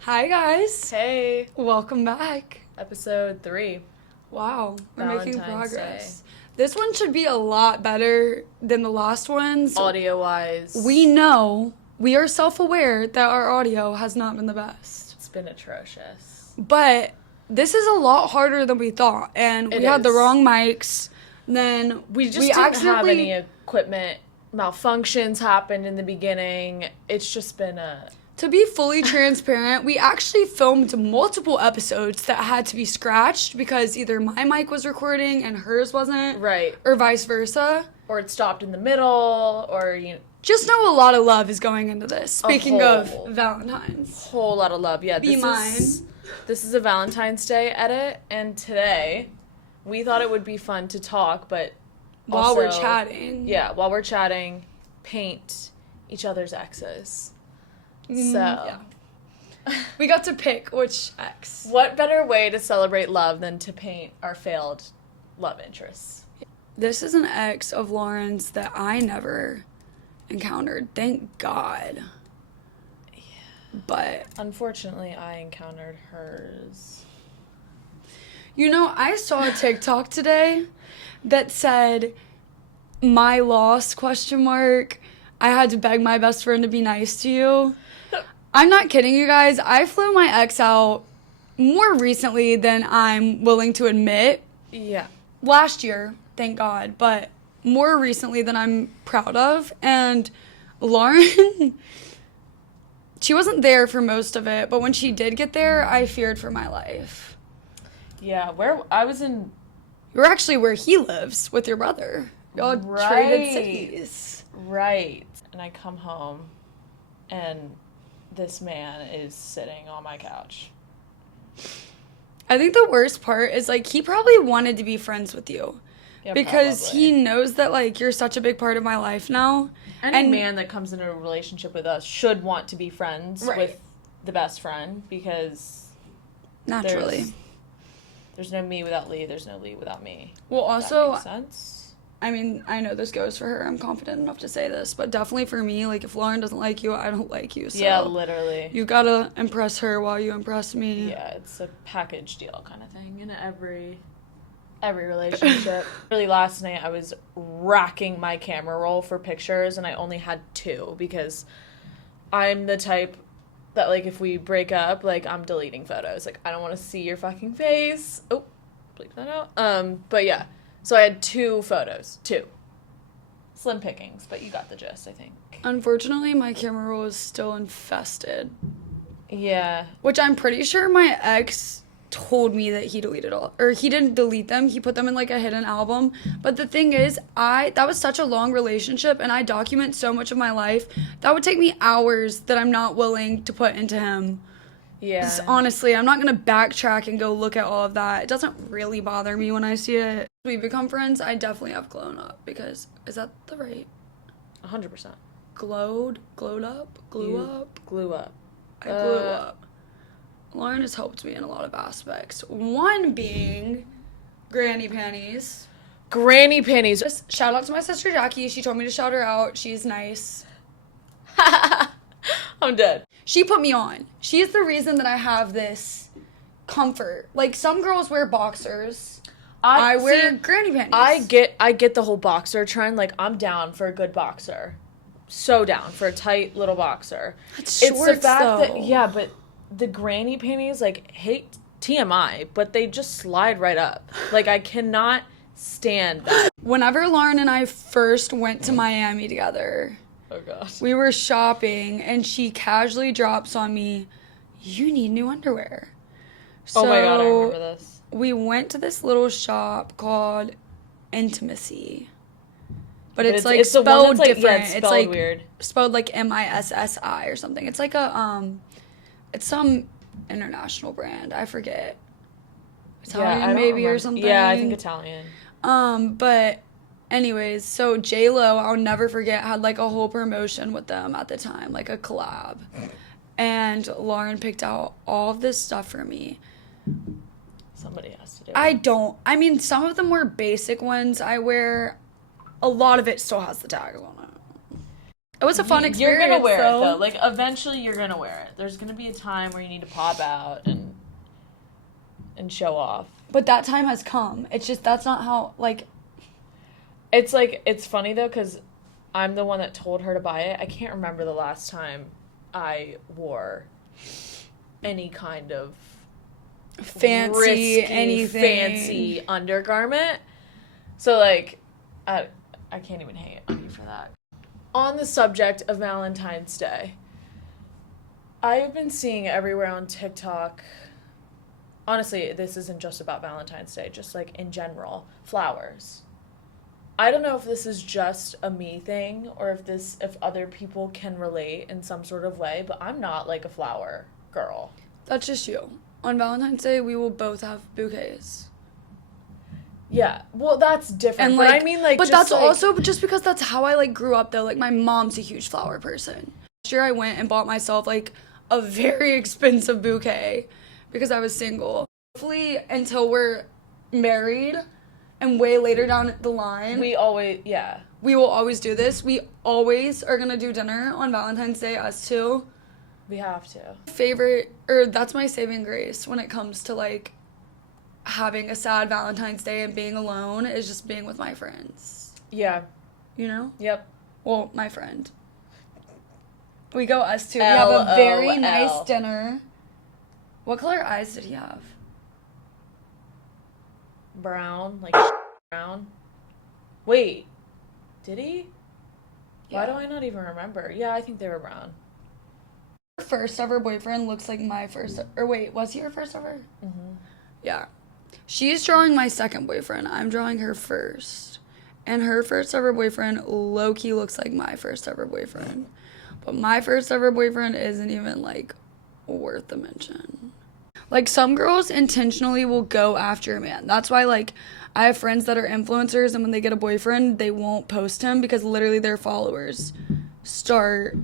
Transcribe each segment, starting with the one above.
Hi guys. Hey, Welcome back. episode 3. Wow, we're making Valentine's progress. This one should be a lot better than the last ones. Audio-wise, We know, we are self-aware that our audio has not been the best. it's been atrocious. But this is a lot harder than we thought, and we had the wrong mics. Then We just didn't have any equipment malfunctions happened in the beginning. It's just been a... To be fully transparent, we actually filmed multiple episodes that had to be scratched because either my mic was recording and hers wasn't. Right. Or vice versa. Or it stopped in the middle, or, you know... Just know a lot of love is going into this. Speaking of Valentine's. Whole lot of love. Yeah, Be mine. This is a Valentine's Day edit, and today we thought it would be fun to talk, but While we're also- chatting. Yeah, while we're chatting, paint each other's exes. So, Yeah. We got to pick which ex. what better way to celebrate love than to paint our failed love interests? This is an ex of Lauren's that I never encountered. Thank God. Yeah. But, Unfortunately, I encountered hers. you know, I saw a TikTok today that said, my loss, question mark. I had to beg my best friend to be nice to you. I'm not kidding you guys. I flew my ex out more recently than I'm willing to admit. Yeah. Last year, thank God, but more recently than I'm proud of. And Lauren, she wasn't there for most of it, but when she did get there, I feared for my life. Yeah, where I was in... You're actually where he lives with your brother. Y'all traded cities. Right. And I come home, and this man is sitting on my couch. I think the worst part is, like, he probably wanted to be friends with you. Yeah, Because probably. he knows that, like, you're such a big part of my life now. Any man that comes into a relationship with us should want to be friends with the best friend, because Naturally. there's no me without Lee, there's no Lee without me. Well, also, That makes sense. I mean, I know this goes for her. I'm confident enough to say this. But definitely for me, like, if Lauren doesn't like you, I don't like you. So Yeah, literally. you gotta impress her while you impress me. Yeah, it's a package deal kind of thing in every relationship. Really, last night I was racking my camera roll for pictures, and I only had 2 because I'm the type that, like, if we break up, like, I'm deleting photos. Like, I don't want to see your fucking face. Oh, bleep that out. But yeah, so I had 2 photos. 2. Slim pickings, but you got the gist, I think. Unfortunately, my camera roll is still infested. Yeah. Which I'm pretty sure my ex told me that he deleted all. Or he didn't delete them. He put them in, like, a hidden album. But the thing is, that was such a long relationship, and I document so much of my life. That would take me hours that I'm not willing to put into him. Yeah. 'Cause honestly, I'm not going to backtrack and go look at all of that. It doesn't really bother me when I see it. We become friends, I definitely have glown up because, is that the right? 100%. Glowed up? Glue up? Glue up. I glue up. Lauren has helped me in a lot of aspects. One being granny panties. Granny panties. Just shout out to my sister Jackie. She told me to shout her out. She's nice. I'm dead. She put me on. She is the reason that I have this comfort. Like, some girls wear boxers. I wear granny panties. I get the whole boxer trend. Like, I'm down for a good boxer. So down for a tight little boxer. It's It's the shorts, fact though. that, yeah, but the granny panties, like, hate TMI, but they just slide right up. Like, I cannot stand that. Whenever Lauren and I first went to Miami together, Oh, gosh. we were shopping, and she casually drops on me, you need new underwear. Oh, my God, I So, remember this. we went to this little shop called Intimacy. But it's like the one spelled that's, like, different. yeah, it's spelled like weird. spelled like MISSI or something. It's like a it's some international brand. I forget. Italian I don't maybe or remember. something. Yeah, I think Italian. But anyways, so J-Lo, I'll never forget, had like a whole promotion with them at the time, like a collab. And Lauren picked out all of this stuff for me. Somebody has to do it. I mean, some of them were basic ones I wear. A lot of it still has the tags on it. It was a fun experience. You're gonna wear it though. Like eventually, you're gonna wear it. There's gonna be a time where you need to pop out and show off. But that time has come. It's just that's not how like. It's funny though because I'm the one that told her to buy it. I can't remember the last time I wore any kind of fancy anything, fancy undergarment. So like, I can't even hate on you for that. On the subject of Valentine's Day, I've been seeing everywhere on TikTok. Honestly, this isn't just about Valentine's Day, just like in general, flowers. I don't know if this is just a me thing or if other people can relate in some sort of way, but I'm not like a flower girl. That's just you. On Valentine's Day, we will both have bouquets. Yeah, well, that's different. And but like, I mean, like, but just that's like, also just because that's how I like grew up though. Like my mom's a huge flower person. Last year I went and bought myself like a very expensive bouquet because I was single. Hopefully until we're married and way later down the line. We will always do this. We always are gonna do dinner on Valentine's Day, us two. We have to. That's my saving grace when it comes to like having a sad Valentine's Day and being alone is just being with my friends. Yeah. You know? Yep. Well, my friend. We go us two. We have a very nice dinner. What color eyes did he have? Brown. Like brown. Wait. Did he? Yeah. Why do I not even remember? Yeah, I think they were brown. Her first ever boyfriend looks like my first... Or wait, was he her first ever? Mm-hmm. Yeah. She's drawing my second boyfriend. I'm drawing her first. And her first ever boyfriend low-key looks like my first ever boyfriend. But my first ever boyfriend isn't even, like, worth the mention. Like, some girls intentionally will go after a man. That's why, like, I have friends that are influencers, and when they get a boyfriend, they won't post him because literally their followers start...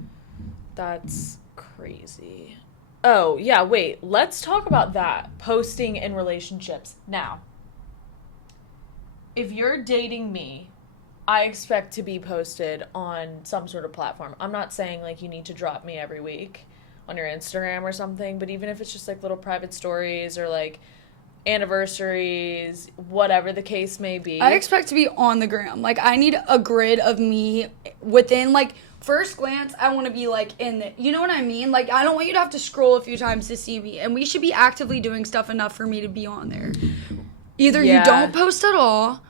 That's crazy. Oh, yeah, wait. Let's talk about that. Posting in relationships. Now, if you're dating me, I expect to be posted on some sort of platform. I'm not saying, like, you need to drop me every week on your Instagram or something, but even if it's just, like, little private stories or, like, anniversaries, whatever the case may be. I expect to be on the gram. Like, I need a grid of me within, like... First glance, I want to be, like, in the... You know what I mean? Like, I don't want you to have to scroll a few times to see me. And we should be actively doing stuff enough for me to be on there. Either you don't post at all.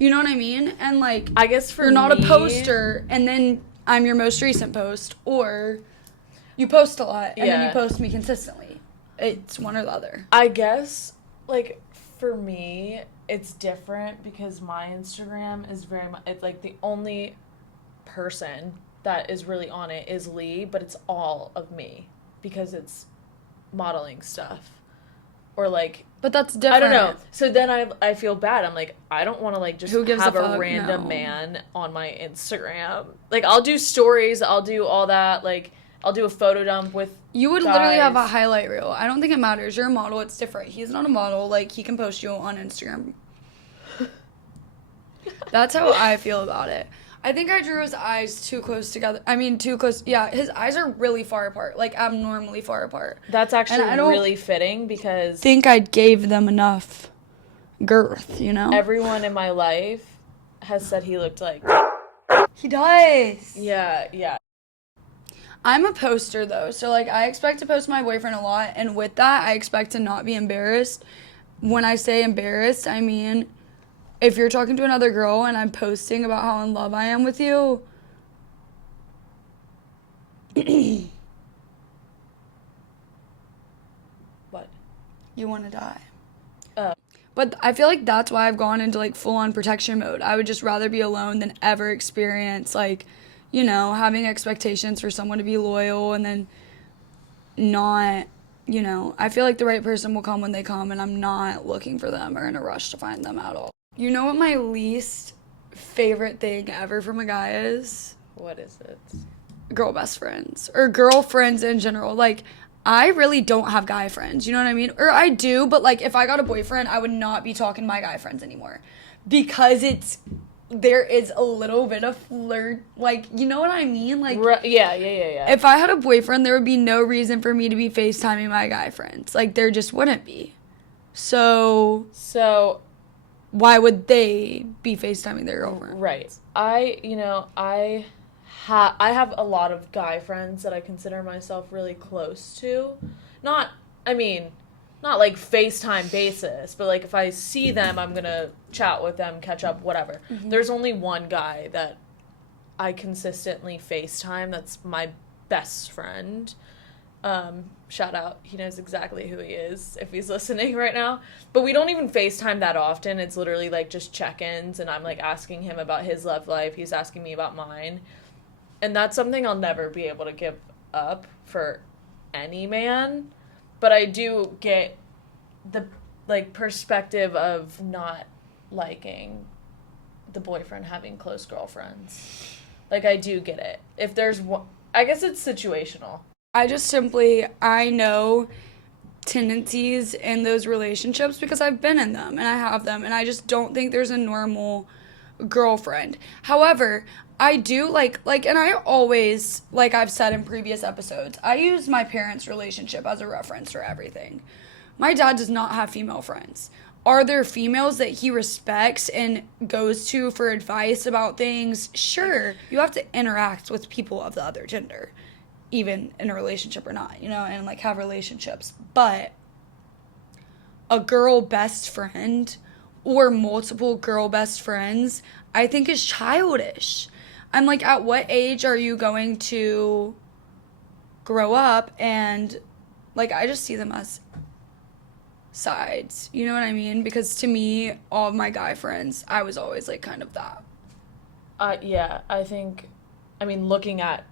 You know what I mean? And, like... I guess for you're not a poster, and then I'm your most recent post. Or you post a lot, and then you post me consistently. It's one or the other. I guess, like, for me, it's different because my Instagram is very much... It's, like, the only person... that is really on it is Lee, but it's all of me because it's modeling stuff or like, but that's different. I don't know. So then I feel bad. I'm like, I don't want to like just have a random man on my Instagram. Like I'll do stories, I'll do all that. Like I'll do a photo dump with you would guys. Literally have a highlight reel. I don't think it matters. You're a model. It's different. He's not a model. Like he can post you on Instagram. That's how I feel about it. I think I drew his eyes too close together. I mean, too close. Yeah, his eyes are really far apart, like abnormally far apart. That's actually really fitting because... I think I gave them enough girth, you know? Everyone in my life has said he looked like... He does. Yeah. I'm a poster, though, so, like, I expect to post my boyfriend a lot, and with that, I expect to not be embarrassed. When I say embarrassed, I mean... If you're talking to another girl and I'm posting about how in love I am with you, what? You want to die. Oh. But I feel like that's why I've gone into, like, full-on protection mode. I would just rather be alone than ever experience, like, you know, having expectations for someone to be loyal and then not, you know. I feel like the right person will come when they come, and I'm not looking for them or in a rush to find them at all. You know what my least favorite thing ever from a guy is? What is it? Girl best friends. Or girlfriends in general. Like, I really don't have guy friends. You know what I mean? Or I do, but, like, if I got a boyfriend, I would not be talking to my guy friends anymore. Because it's, there is a little bit of flirt, like, you know what I mean? Like, Yeah. if I had a boyfriend, there would be no reason for me to be FaceTiming my guy friends. Like, there just wouldn't be. So why would they be FaceTiming their girlfriend? Right. I have a lot of guy friends that I consider myself really close to. Not like FaceTime basis, but like if I see them, I'm going to chat with them, catch up, whatever. Mm-hmm. There's only one guy that I consistently FaceTime that's my best friend. Shout out, he knows exactly who he is if he's listening right now. But we don't even FaceTime that often. It's literally like just check-ins, and I'm like asking him about his love life. He's asking me about mine. And that's something I'll never be able to give up for any man. But I do get the like perspective of not liking the boyfriend having close girlfriends. Like, I do get it. If there's one, I guess it's situational. I know tendencies in those relationships because I've been in them and I have them, and I just don't think there's a normal girlfriend. However, I do like, and I always, like I've said in previous episodes, I use my parents' relationship as a reference for everything. My dad does not have female friends. Are there females that he respects and goes to for advice about things? Sure. You have to interact with people of the other gender, even in a relationship or not, and like have relationships. But a girl best friend or multiple girl best friends, I think is childish. I'm like, at what age are you going to grow up? And like, I just see them as sides, you know what I mean? Because to me, all of my guy friends, I was always like kind of that. Yeah, looking at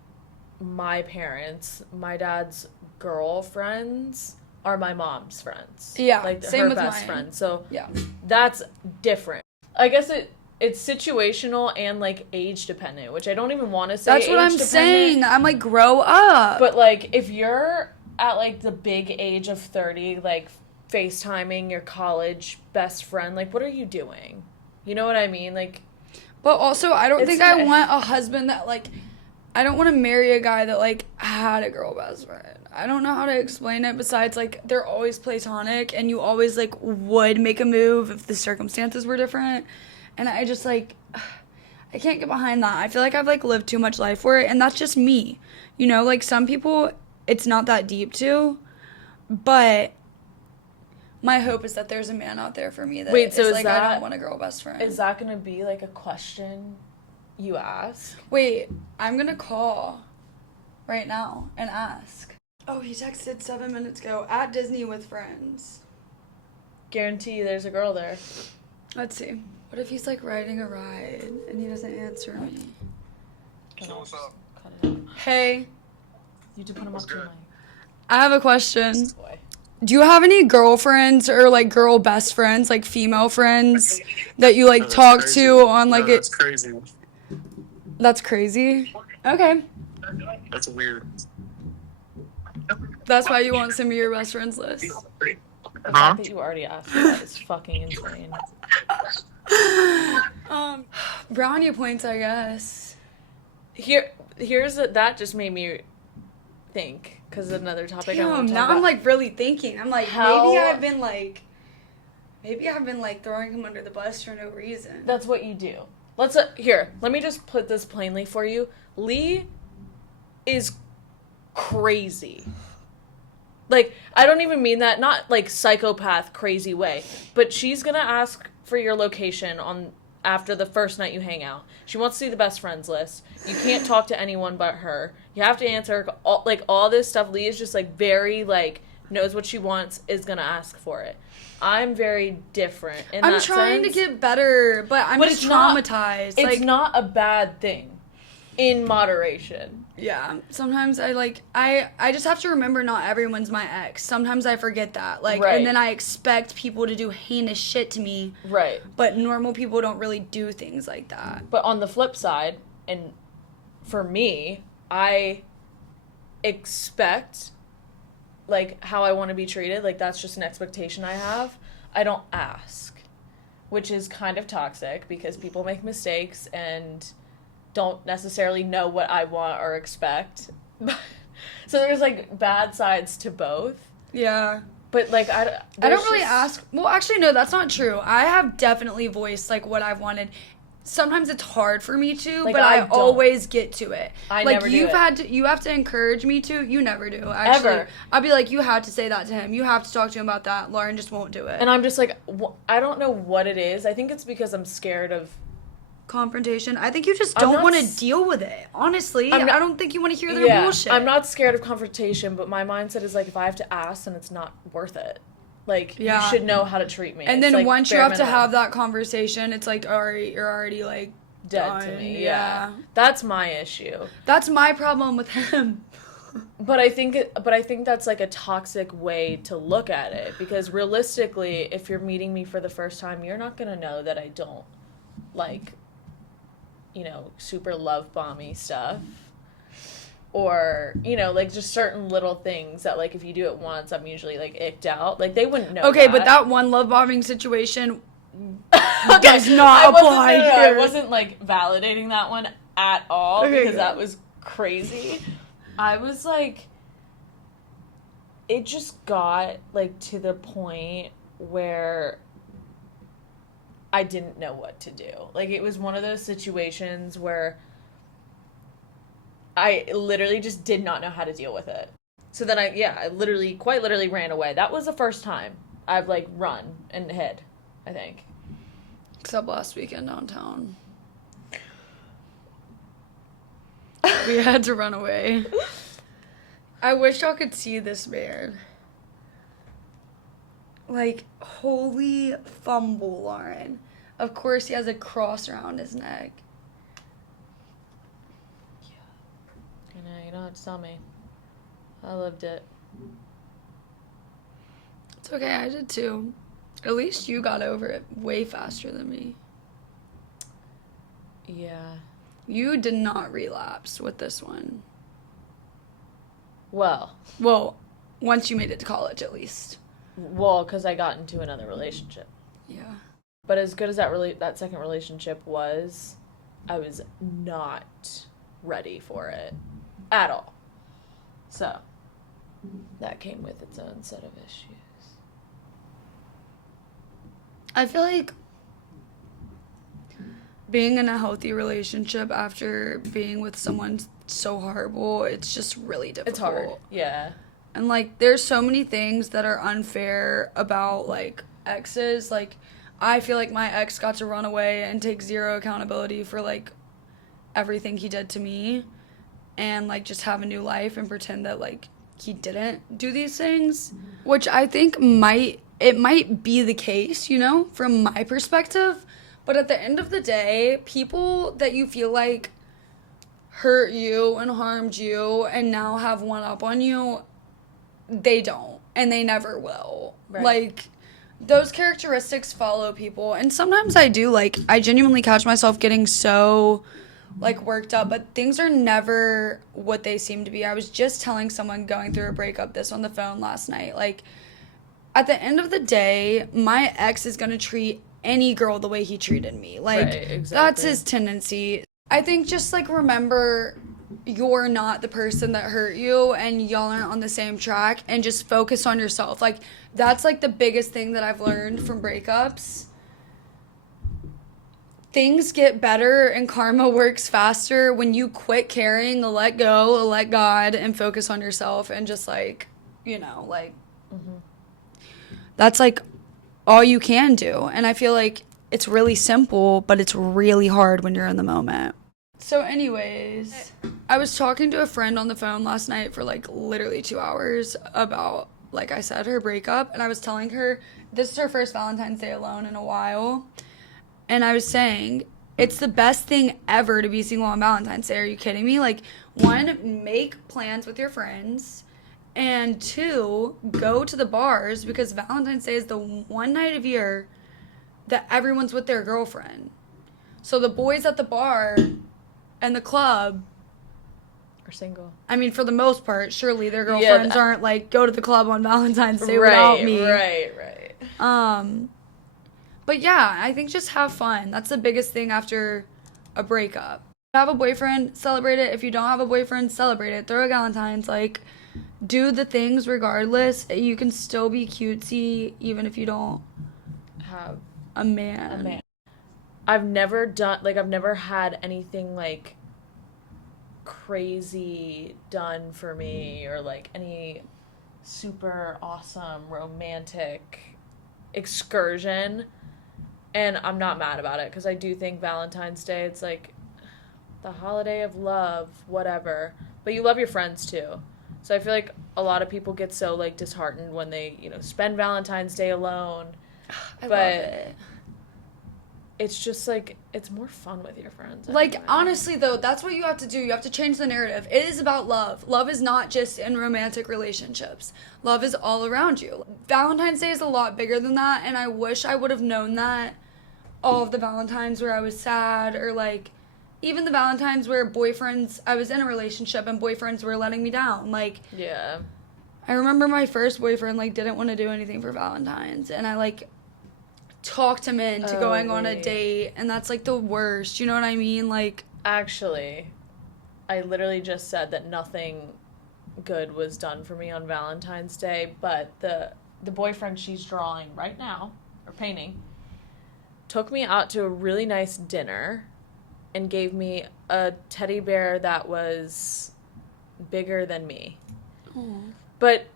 my parents, my dad's girlfriends are my mom's friends. Yeah, like same her with best mine. friend. So yeah, that's different. I guess it's situational and like age dependent, which I don't even want to say. That's what I'm saying. I'm like, grow up. But like, if you're at like the big age of 30, like FaceTiming your college best friend, like, what are you doing? You know what I mean? Like, but also, I don't think I want a husband that like. I don't want to marry a guy that, like, had a girl best friend. I don't know how to explain it besides, like, they're always platonic and you always, like, would make a move if the circumstances were different. And I just, like, I can't get behind that. I feel like I've, like, lived too much life for it, and that's just me. Like, some people, it's not that deep to, but my hope is that there's a man out there for me that is like, I don't want a girl best friend. Is that going to be, like, a question you ask? Wait, I'm gonna call right now and ask. Oh, he texted 7 minutes ago. At Disney with friends. Guarantee there's a girl there. Let's see. What if he's like riding a ride and he doesn't answer me? So what's up? Cut it out. Hey. You have to put him up to your mic. I have a question. Do you have any girlfriends or like girl best friends, like female friends that you like talk crazy. to on like That's crazy. That's crazy. Okay. That's weird. That's why you want some of your best friends list. The fact that you already asked me that is fucking insane. Brownie points, I guess. That just made me think, because another topic I want to talk now about. I'm like really thinking. I'm like, maybe I've been like throwing him under the bus for no reason. That's what you do. Let me just put this plainly for you. Lee is crazy. Like, I don't even mean that, not like psychopath crazy way, but she's gonna ask for your location after the first night you hang out. She wants to see the best friends list. You can't talk to anyone but her. You have to answer all this stuff. Lee is just like very like knows what she wants, is gonna ask for it. I'm very different in that sense. I'm trying to get better, but I'm just traumatized. It's not a bad thing. In moderation. Yeah. Sometimes I just have to remember not everyone's my ex. Sometimes I forget that. Like, right. And then I expect people to do heinous shit to me. Right. But normal people don't really do things like that. But on the flip side, and for me, I expect like how I want to be treated. Like, that's just an expectation I have. I don't ask. which is kind of toxic because people make mistakes and don't necessarily know what I want or expect. So there's, like, bad sides to both. Yeah. But, like, I don't really ask. Well, actually, no, that's not true. I have definitely voiced, like, what I've wanted. Sometimes it's hard for me to, like, but I always get to it. I like, never do it. You have to encourage me to. You never do. Actually, ever. I'll be like, you have to say that to him. You have to talk to him about that. Lauren just won't do it. And I'm just like, I don't know what it is. I think it's because I'm scared of confrontation. I think you just don't want to deal with it. Honestly, I don't think you want to hear their bullshit. I'm not scared of confrontation, but my mindset is like, if I have to ask, then it's not worth it. Like, you should know how to treat me. And then like, once you have to have that conversation, it's like, you're already like dead done. to me. Yeah, that's my issue. That's my problem with him. But I think that's like a toxic way to look at it, because realistically, if you're meeting me for the first time, you're not gonna know that I don't like, you know, super love bomby stuff, or, you know, like, just certain little things that, like, if you do it once, I'm usually like icked out. Like, they wouldn't know. Okay, but that one love bombing situation does not apply here. I wasn't like validating that one at all, because that was crazy. I was like, it just got like to the point where I didn't know what to do. Like, it was one of those situations where I literally just did not know how to deal with it. So then I quite literally ran away. That was the first time I've, like, run and hid, I think. Except last weekend downtown. We had to run away. I wish y'all could see this man. Like, holy fumble, Lauren. Of course he has a cross around his neck. Yeah. I know, you don't have to tell me. I lived it. It's okay, I did too. At least you got over it way faster than me. Yeah. You did not relapse with this one. Well, once you made it to college, at least. Well, because I got into another relationship. Yeah. But as good as that second relationship was, I was not ready for it at all. So, that came with its own set of issues. I feel like being in a healthy relationship after being with someone so horrible, it's just really difficult. It's hard, yeah. And, like, there's so many things that are unfair about, like, exes. Like, I feel like my ex got to run away and take zero accountability for, like, everything he did to me. And, like, just have a new life and pretend that, like, he didn't do these things. Which I think might be the case, you know, from my perspective. But at the end of the day, people that you feel like hurt you and harmed you and now have one up on you, they don't, and they never will. Right. Like, those characteristics follow people, and sometimes I do, like, I genuinely catch myself getting so, like, worked up, but things are never what they seem to be. I was just telling someone going through a breakup this on the phone last night. Like, at the end of the day, my ex is gonna treat any girl the way he treated me. Like, right, exactly. That's his tendency. I think just, like, remember you're not the person that hurt you, and y'all aren't on the same track, and just focus on yourself. Like, that's, like, the biggest thing that I've learned from breakups. Things get better and karma works faster when you quit caring, let go, let God, and focus on yourself, and just, like, you know, like, that's, like, all you can do. And I feel like it's really simple, but it's really hard when you're in the moment. So anyways, I was talking to a friend on the phone last night for, like, literally 2 hours about, like I said, her breakup. And I was telling her this is her first Valentine's Day alone in a while. And I was saying, it's the best thing ever to be single on Valentine's Day. Are you kidding me? Like, 1, make plans with your friends. And 2, go to the bars, because Valentine's Day is the one night of year that everyone's with their girlfriend. So the boys at the bar and the club are single. I mean, for the most part, surely their girlfriends aren't like, go to the club on Valentine's Day without me. Right. But yeah, I think just have fun. That's the biggest thing after a breakup. If you have a boyfriend, celebrate it. If you don't have a boyfriend, celebrate it. Throw a Valentine's. Like, do the things regardless. You can still be cutesy even if you don't Have a man. a man. I've never had anything like crazy done for me or like any super awesome romantic excursion, and I'm not mad about it because I do think Valentine's Day, it's like the holiday of love, whatever, but you love your friends too. So I feel like a lot of people get so like disheartened when they, spend Valentine's Day alone. I But love it. it's just like it's more fun with your friends. Like, anyway. honestly, though, that's what you have to do. You have to change the narrative. It is about love. Love is not just in romantic relationships. Love is all around you. Valentine's Day is a lot bigger than that, and I wish I would have known that all of the Valentines where I was sad, or, like, even the Valentines where I was in a relationship and boyfriends were letting me down. Like, Yeah. I remember my first boyfriend, like, didn't want to do anything for Valentine's, and I, like, talked him into going on a wait. date, and that's like the worst, you know what I mean? Like, Actually, I literally just said that nothing good was done for me on Valentine's Day, but the boyfriend she's drawing right now, or painting, took me out to a really nice dinner and gave me a teddy bear that was bigger than me. But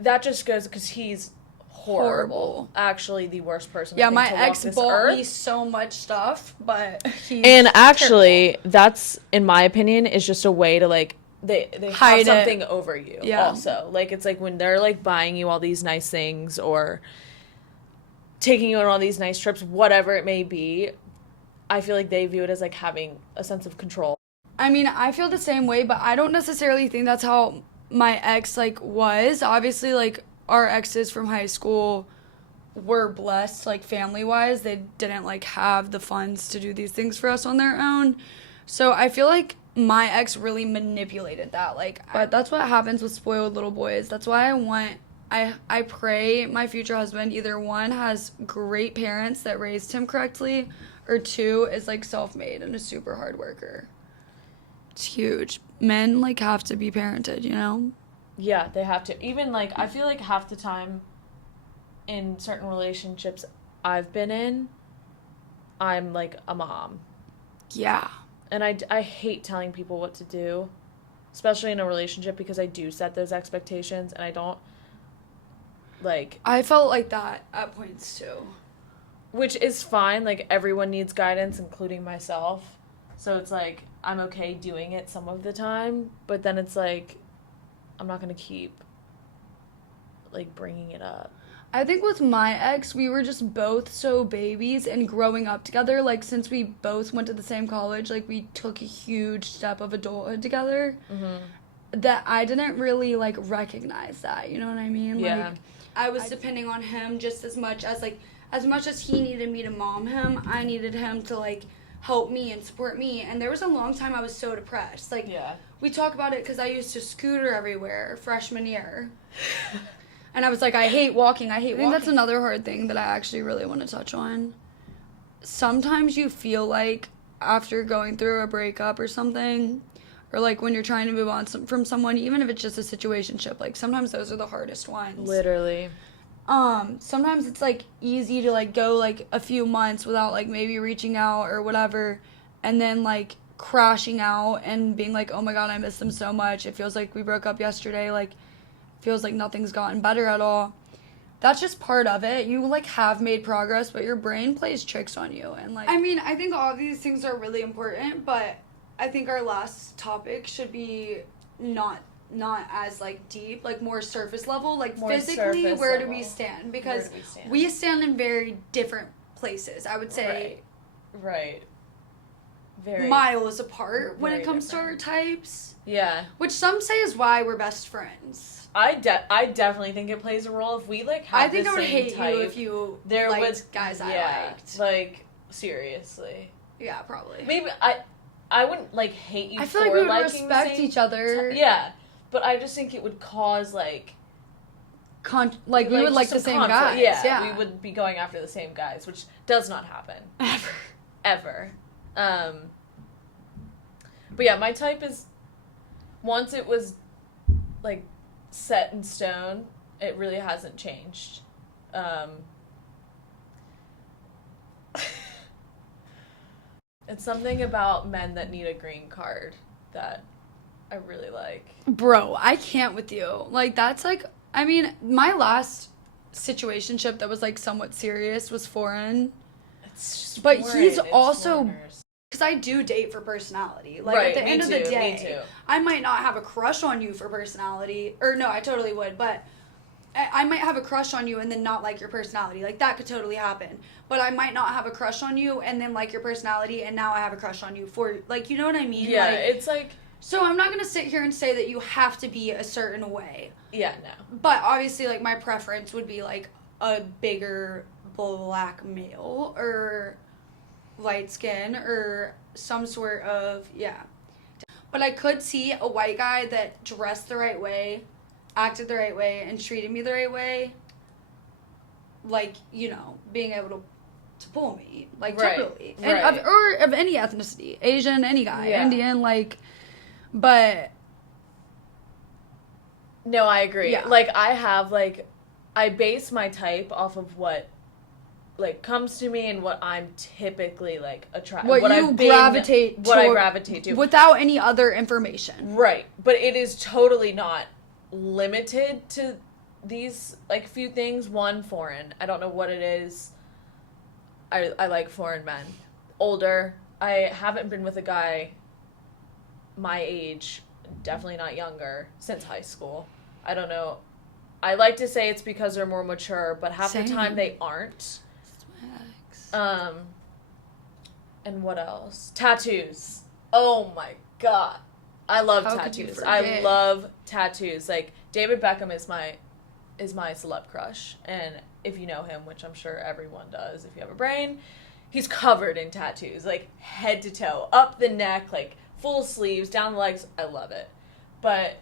that just goes because he's horrible. Actually, the worst person. yeah, I think, my to walk ex this bought earth. me so much stuff, but he's And actually, terrible. that's, in my opinion, is just a way to, like, they Hide have it. something over you. Yeah. Also, like, it's like when they're like buying you all these nice things or taking you on all these nice trips, whatever it may be, I feel like they view it as like having a sense of control. I mean, I feel the same way, but I don't necessarily think that's how my ex, like, was. Obviously, like, our exes from high school were blessed, like, family-wise. They didn't, like, have the funds to do these things for us on their own. So I feel like my ex really manipulated that. Like, but that's what happens with spoiled little boys. That's why I pray my future husband, either one, has great parents that raised him correctly, or two, is, like, self-made and a super hard worker. It's huge. Men, like, have to be parented, you know? Yeah, they have to. Even, like, I feel like half the time in certain relationships I've been in, I'm, like, a mom. Yeah. And I hate telling people what to do, especially in a relationship, because I do set those expectations, and I don't, like... I felt like that at points, too. Which is fine. Like, everyone needs guidance, including myself. So it's, like, I'm okay doing it some of the time, but then it's, like, I'm not going to keep, like, bringing it up. I think with my ex, we were just both so babies, and growing up together, like, since we both went to the same college, like, we took a huge step of adulthood together, that I didn't really, like, recognize that, you know what I mean? Yeah. Like, I was depending on him just as much as he needed me to mom him, I needed him to, like, help me and support me, and there was a long time I was so depressed. Like, Yeah. we talk about it because I used to scooter everywhere freshman year. And I was like, I hate walking. I think that's another hard thing that I actually really want to touch on. Sometimes you feel like after going through a breakup or something, or like when you're trying to move on from someone, even if it's just a situationship, like sometimes those are the hardest ones. Literally. Sometimes it's like easy to like go like a few months without like maybe reaching out or whatever, and then like crashing out and being like, oh my god, I miss them so much. It feels like we broke up yesterday. Like, feels like nothing's gotten better at all. That's just part of it. You like have made progress, but your brain plays tricks on you. And like, I mean, I think all of these things are really important, but I think our last topic should be not as like deep, like more surface level, like more physically surface where level. do we stand? Because Where do we stand? we stand in very different places. I would say Right. Very miles apart when very it comes different. to our types, Yeah. which some say is why we're best friends. I definitely think it plays a role. If we like have I think the I would same hate type, you if you there liked was guys I yeah, liked. like seriously. Yeah, probably. Maybe I wouldn't like hate you. I feel for like we would liking the respect same each other. yeah, but I just think it would cause like we would like the some same conflict. guys. Yeah, we would be going after the same guys, which does not happen. Ever. But yeah, my type is, once it was, like, set in stone, it really hasn't changed. It's something about men that need a green card that I really like. Bro, I can't with you. Like, that's like, I mean, my last situationship that was like somewhat serious was foreign. It's just But foreign. he's It's also, foreigners. because I do date for personality. Like, Right, at the me end of the too, me day, too. I might not have a crush on you for personality. Or no, I totally would, but I might have a crush on you and then not like your personality. Like, that could totally happen. But I might not have a crush on you and then like your personality, and now I have a crush on you for, like, you know what I mean? Yeah, like, it's like, so I'm not going to sit here and say that you have to be a certain way. yeah, no. But obviously, like, my preference would be, like, a bigger black male or light skin or some sort of, yeah. But I could see a white guy that dressed the right way, acted the right way, and treated me the right way, like, you know, being able to pull me, like, Right, totally. right. And of any ethnicity, Asian, any guy, Yeah. Indian, like, but... No, I agree. Yeah. Like, I base my type off of what, like, comes to me and what I'm typically, like, attracted. What you gravitate What I toward- gravitate to. without any other information. Right. But it is totally not limited to these, like, few things. One, foreign. I don't know what it is. I like foreign men. Older. I haven't been with a guy my age, definitely not younger, since high school. I don't know. I like to say it's because they're more mature, but half the time they aren't. And what else? Tattoos. Oh my god. I love How could you tattoos. forget? I love tattoos. Like, David Beckham is my celeb crush. And if you know him, which I'm sure everyone does if you have a brain, he's covered in tattoos, like head to toe, up the neck, like full sleeves, down the legs. I love it. But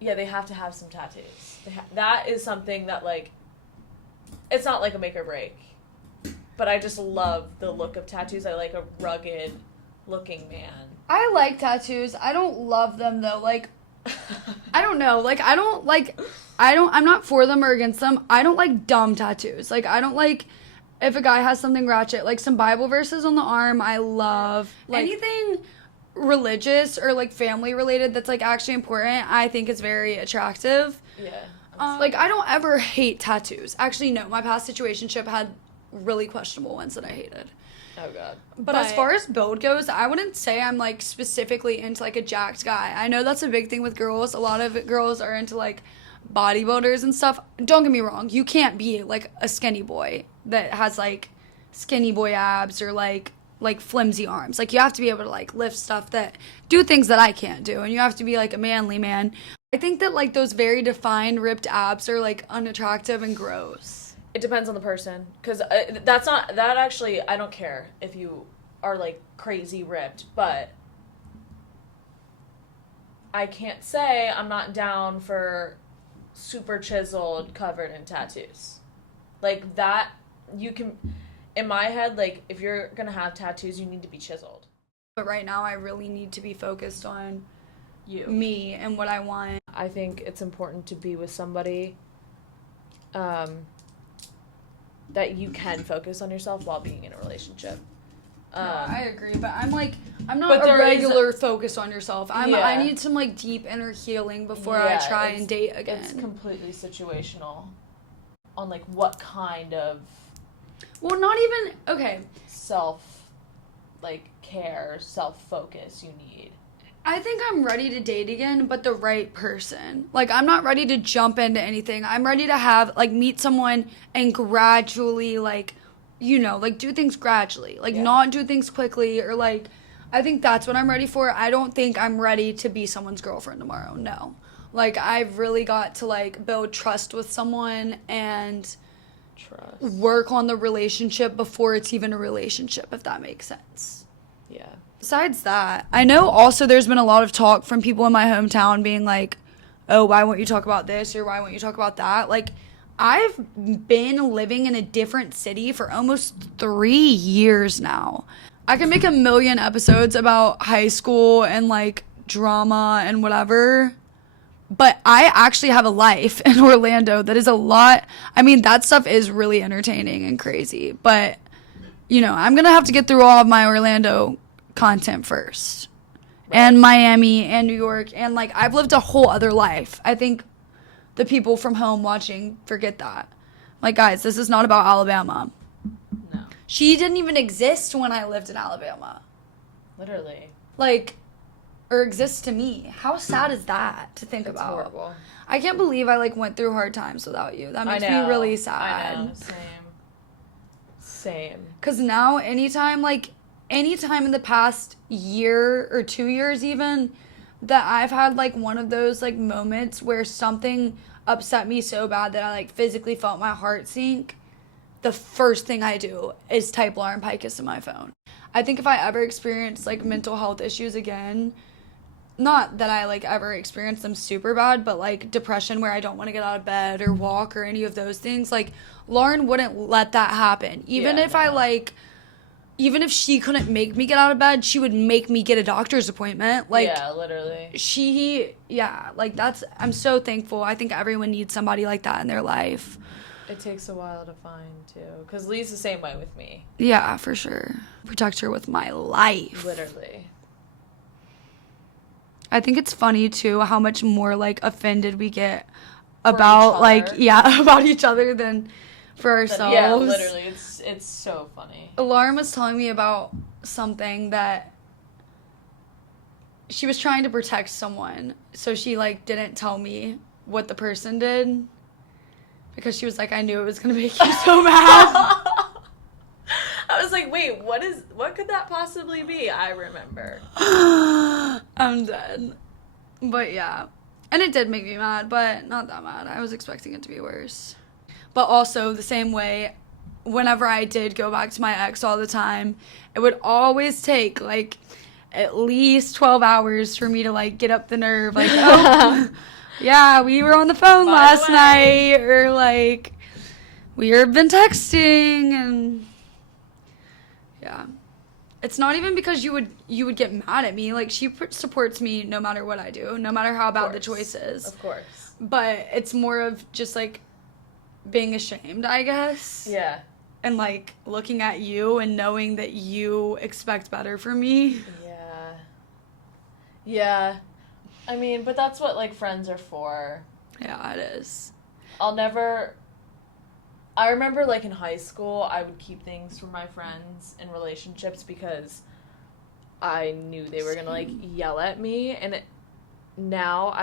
yeah, they have to have some tattoos. That is something that, like, it's not like a make or break. But I just love the look of tattoos. I like a rugged looking man. I like tattoos. I don't love them though. Like, I don't know. Like, I'm not for them or against them. I don't like dumb tattoos. Like, I don't like if a guy has something ratchet, like some Bible verses on the arm. I love like, anything religious or like family related that's like actually important. I think is very attractive. Yeah. Like, I don't ever hate tattoos. Actually, no. My past situationship had really questionable ones that I hated. Oh god. But as far as build goes, I wouldn't say I'm, like, specifically into, like, a jacked guy. I know that's a big thing with girls. A lot of girls are into, like, bodybuilders and stuff. Don't get me wrong. You can't be, like, a skinny boy that has, like, skinny boy abs or, like flimsy arms. Like, you have to be able to, like, lift stuff do things that I can't do. And you have to be, like, a manly man. I think that, like, those very defined ripped abs are, like, unattractive and gross. It depends on the person, because actually, I don't care if you are, like, crazy ripped, but I can't say I'm not down for super chiseled, covered in tattoos. Like, that, you can, in my head, like, if you're gonna have tattoos, you need to be chiseled. But right now, I really need to be focused on Me and what I want. I think it's important to be with somebody that you can focus on yourself while being in a relationship. I agree, but I'm not But a there regular focus on yourself. I Yeah. need some like deep inner healing before I try and date again. It's completely situational on, like, what kind of Well, not even okay. care, self-focus you need. I think I'm ready to date again, but the right person. Like, I'm not ready to jump into anything. I'm ready to have, like, meet someone and gradually, like, you know, like, do things gradually. Like, not do things quickly or, like, I think that's what I'm ready for. I don't think I'm ready to be someone's girlfriend tomorrow. No. Like, I've really got to, like, build trust with someone and work on the relationship before it's even a relationship, if that makes sense. Yeah. Besides that, I know also there's been a lot of talk from people in my hometown being like, oh, why won't you talk about this or why won't you talk about that? Like, I've been living in a different city for almost 3 years now. I can make a million episodes about high school and like drama and whatever, but I actually have a life in Orlando that is a lot. I mean, that stuff is really entertaining and crazy, but you know, I'm gonna have to get through all of my Orlando content first. Right. And Miami and New York, and like I've lived a whole other life. I think the people from home watching forget that. Like, guys, this is not about Alabama. No. She didn't even exist when I lived in Alabama. Literally. Like, or exist to me. How sad is that to think about? Horrible. I can't believe I like went through hard times without you. That makes me really sad. I know. Same. Because now anytime in the past year or 2 years even, that I've had like one of those like moments where something upset me so bad that I like physically felt my heart sink, the first thing I do is type Lauren Pikus in my phone. I think if I ever experience like mental health issues again, not that I like ever experience them super bad, but like depression where I don't want to get out of bed or walk or any of those things, like Lauren wouldn't let that happen. Even if she couldn't make me get out of bed, she would make me get a doctor's appointment. Like, yeah, literally. I'm so thankful. I think everyone needs somebody like that in their life. It takes a while to find, too. Because Lee's the same way with me. Yeah, for sure. Protect her with my life. Literally. I think it's funny, too, how much more, like, offended we get about, about each other than for ourselves. Yeah, literally. It's so funny. Lauren was telling me about something that she was trying to protect someone, so she like didn't tell me what the person did because she was like, I knew it was gonna make you so mad. I was like, wait, what could that possibly be? I remember. I'm dead. But yeah. And it did make me mad, but not that mad. I was expecting it to be worse. But also the same way, whenever I did go back to my ex all the time, it would always take like at least 12 hours for me to like get up the nerve, like, oh, yeah, we were on the phone last night, or like we have been texting, and yeah. It's not even because you would get mad at me. Like, she supports me no matter what I do, no matter how bad the choice is. Of course. But it's more of just like being ashamed, I guess. Yeah. And like looking at you and knowing that you expect better from me. Yeah. I mean, but that's what like friends are for. Yeah, it is. I remember like in high school, I would keep things from my friends in relationships because I knew they were gonna like yell at me, and now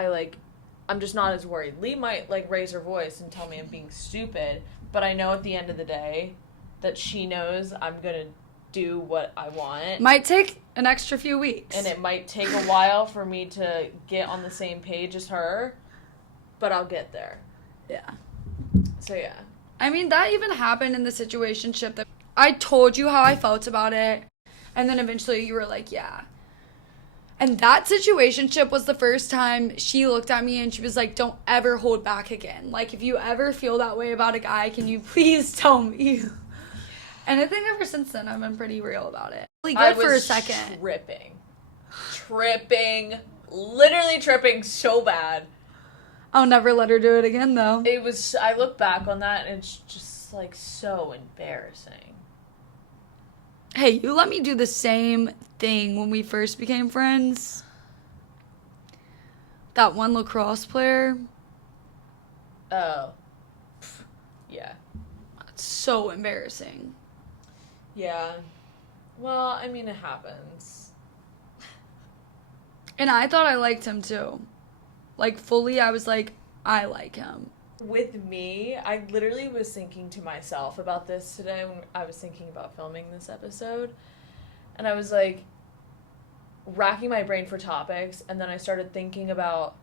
I'm just not as worried. Lee might like raise her voice and tell me I'm being stupid, but I know at the end of the day that she knows I'm gonna do what I want. Might take an extra few weeks. And it might take a while for me to get on the same page as her, but I'll get there. Yeah. So yeah. I mean, that even happened in the situationship that I told you how I felt about it, and then eventually you were like, yeah. And that situationship was the first time she looked at me and she was like, don't ever hold back again. Like, if you ever feel that way about a guy, can you please tell me? And I think ever since then, I've been pretty real about it. Really good for a second. Tripping. Literally tripping so bad. I'll never let her do it again, though. I look back on that and it's just like so embarrassing. Hey, you let me do the same thing when we first became friends. That one lacrosse player. Oh. Yeah. It's so embarrassing. Yeah. Well, I mean, it happens. And I thought I liked him, too. Like, fully, I was like, I like him. With me, I literally was thinking to myself about this today when I was thinking about filming this episode. And I was, like, racking my brain for topics. And then I started thinking about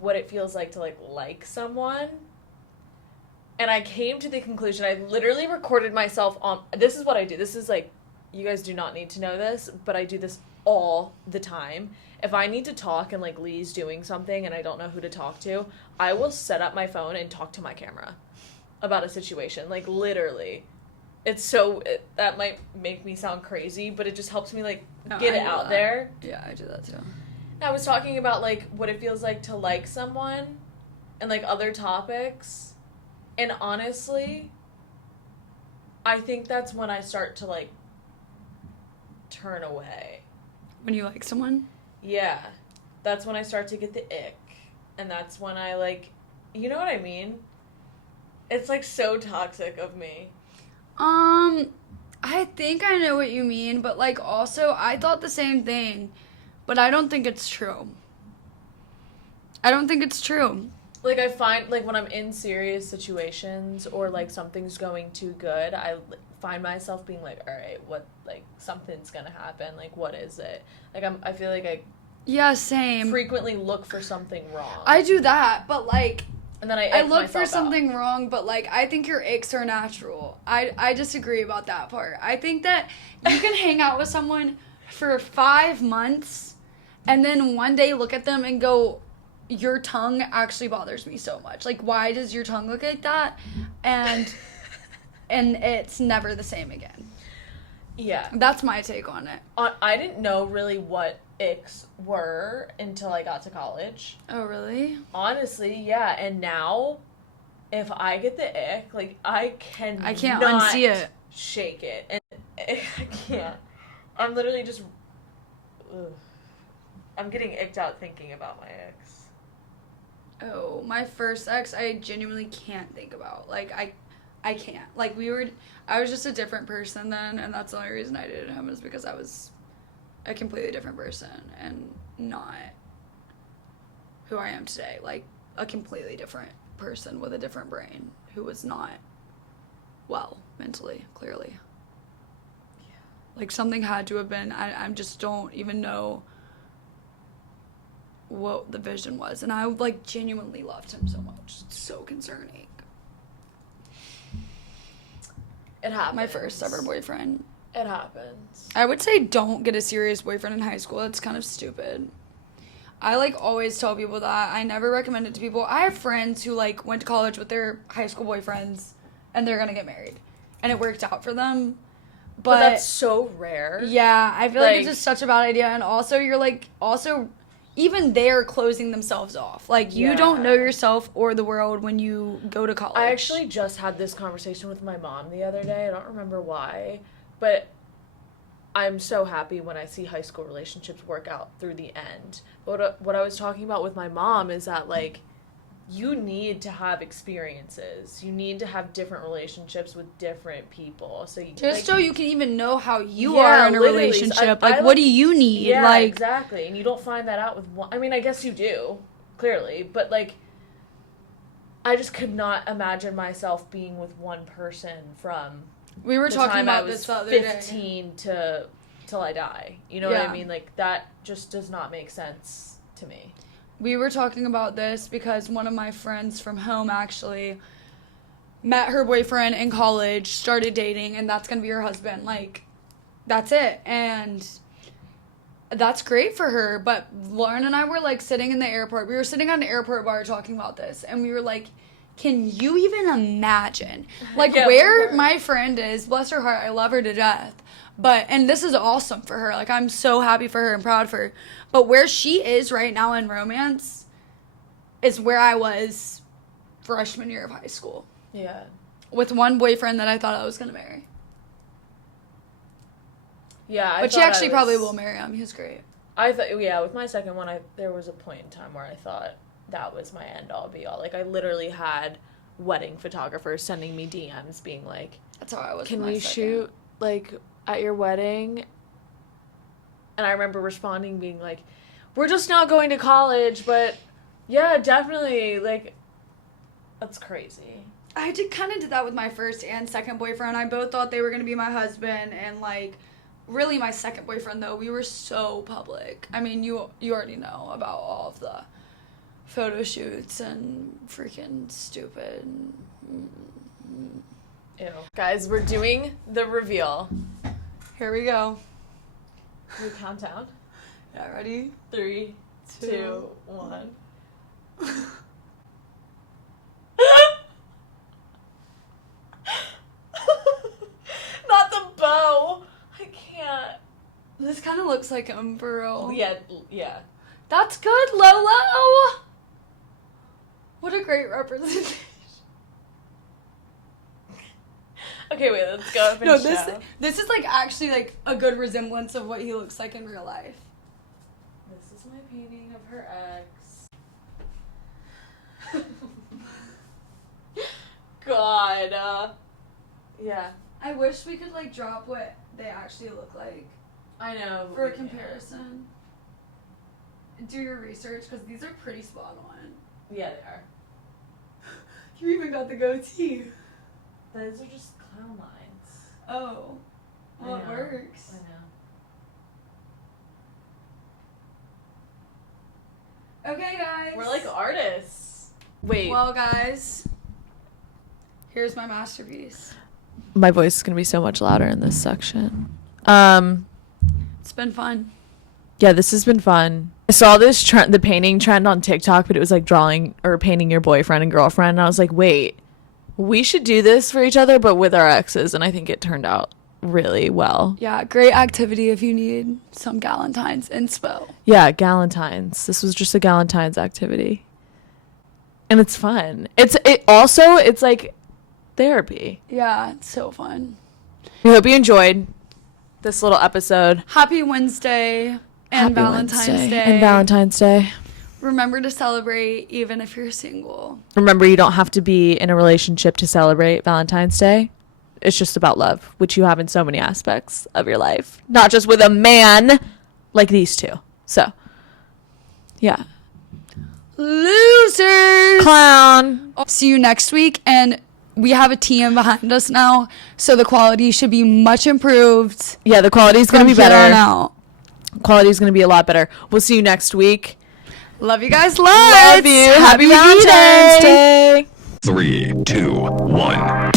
what it feels like to, like someone. And I came to the conclusion, I literally recorded myself on... This is what I do. This is, like, you guys do not need to know this, but I do this all the time. If I need to talk and, like, Lee's doing something and I don't know who to talk to, I will set up my phone and talk to my camera about a situation. Like, literally. It's so... that might make me sound crazy, but it just helps me, like, get it out there. Yeah, I do that too. I was talking about, like, what it feels like to like someone and, like, other topics. And honestly, I think that's when I start to, like, turn away. When you like someone? Yeah. That's when I start to get the ick. And that's when I, like, you know what I mean? It's, like, so toxic of me. I think I know what you mean, but, like, also, I thought the same thing, but I don't think it's true. I don't think it's true. Like, I find, like, when I'm in serious situations or, like, something's going too good, I find myself being like, all right, what, like, something's gonna happen. Like, what is it? Like, I feel like Yeah, same. frequently look for something wrong. I do that, but, like... And then I look for something wrong, but, like, I think your icks are natural. I disagree about that part. I think that you can hang out with someone for 5 months and then one day look at them and go, your tongue actually bothers me so much. Like, why does your tongue look like that? And it's never the same again. Yeah. That's my take on it. I didn't know really what icks were until I got to college. Oh, really? Honestly, yeah. And now, if I get the ick, like, I can't unsee it. Shake it. And I can't. I'm literally just... Ugh. I'm getting icked out thinking about my ex. Oh, my first ex, I genuinely can't think about. Like, I can't. Like, I was just a different person then, and that's the only reason I dated him is because I was a completely different person and not who I am today. Like, a completely different person with a different brain who was not well mentally, clearly. Yeah. Like, something had to have been, I just don't even know what the vision was. And I, like, genuinely loved him so much. It's so concerning. It happens. My first ever boyfriend. It happens. I would say don't get a serious boyfriend in high school. It's kind of stupid. I, like, always tell people that. I never recommend it to people. I have friends who, like, went to college with their high school boyfriends, and they're gonna get married. And it worked out for them. But that's so rare. Yeah, I feel like it's just such a bad idea. And also, you're, like, even they're closing themselves off. Like, you don't know yourself or the world when you go to college. I actually just had this conversation with my mom the other day. I don't remember why. But I'm so happy when I see high school relationships work out through the end. But what I was talking about with my mom is that, like, you need to have experiences. You need to have different relationships with different people. So you, just, like, so you can even know how you are in a relationship. So what do you need? Yeah, like, exactly. And you don't find that out with one. I mean, I guess you do, clearly. But, like, I just could not imagine myself being with one person from... We were talking about this the other day. 15 to till I die. You know what I mean? Like, that just does not make sense to me. We were talking about this because one of my friends from home actually met her boyfriend in college, started dating, and that's going to be her husband. Like, that's it. And that's great for her. But Lauren and I were, like, sitting in the airport. We were sitting on an airport bar talking about this. And we were like, can you even imagine? Like, where my friend is, bless her heart, I love her to death. But, and this is awesome for her. Like, I'm so happy for her and proud for her. But where she is right now in romance is where I was freshman year of high school. Yeah. With one boyfriend that I thought I was going to marry. Yeah, but she actually probably will marry him. He's great. I thought, with my second one, there was a point in time where I thought that was my end-all, be-all. Like, I literally had wedding photographers sending me DMs being like, that's how I was. Can we shoot, like, at your wedding? And I remember responding being like, we're just not going to college, but yeah, definitely, like, that's crazy. I kind of did that with my first and second boyfriend. I both thought they were going to be my husband, and, like, really my second boyfriend, though, we were so public. I mean, you already know about all of the photo shoots and freaking stupid. Ew. Guys, we're doing the reveal. Here we go. We count down. Yeah, ready? 3, 2, 1. Not the bow. I can't. This kind of looks like him for real. Yeah. That's good, Lolo. What a great representation. Okay, wait, let's go up and No, show. this is like actually like a good resemblance of what he looks like in real life. This is my painting of her ex. God. Yeah. I wish we could like drop what they actually look like I know. but for a we can't. comparison. Do your research because these are pretty spot on. Yeah, they are. You even got the goatee. Those are just clown lines. Oh, well, I it know. works. I know. Okay, guys. We're like artists. Wait. Well, guys, here's my masterpiece. My voice is going to be so much louder in this section. It's been fun. Yeah, this has been fun. I saw this the painting trend on TikTok, but it was like drawing or painting your boyfriend and girlfriend. And I was like, wait, we should do this for each other, but with our exes. And I think it turned out really well. Yeah, great activity if you need some Galentine's inspo. Yeah, Galentine's. This was just a Galentine's activity. And it's fun. It's like therapy. Yeah, it's so fun. We hope you enjoyed this little episode. Happy Wednesday and Happy Valentine's Wednesday Day. and Valentine's Day. Remember to celebrate even if you're single. Remember, you don't have to be in a relationship to celebrate Valentine's Day. It's just about love, which you have in so many aspects of your life. Not just with a man like these two. So, yeah. Losers! Clown. See you next week, and we have a team behind us now, so the quality should be much improved. Yeah, the quality is going to be from here on better. out. Quality is going to be a lot better. We'll see you next week. Love you guys. Love you. Happy Valentine's Day. 3, 2, 1.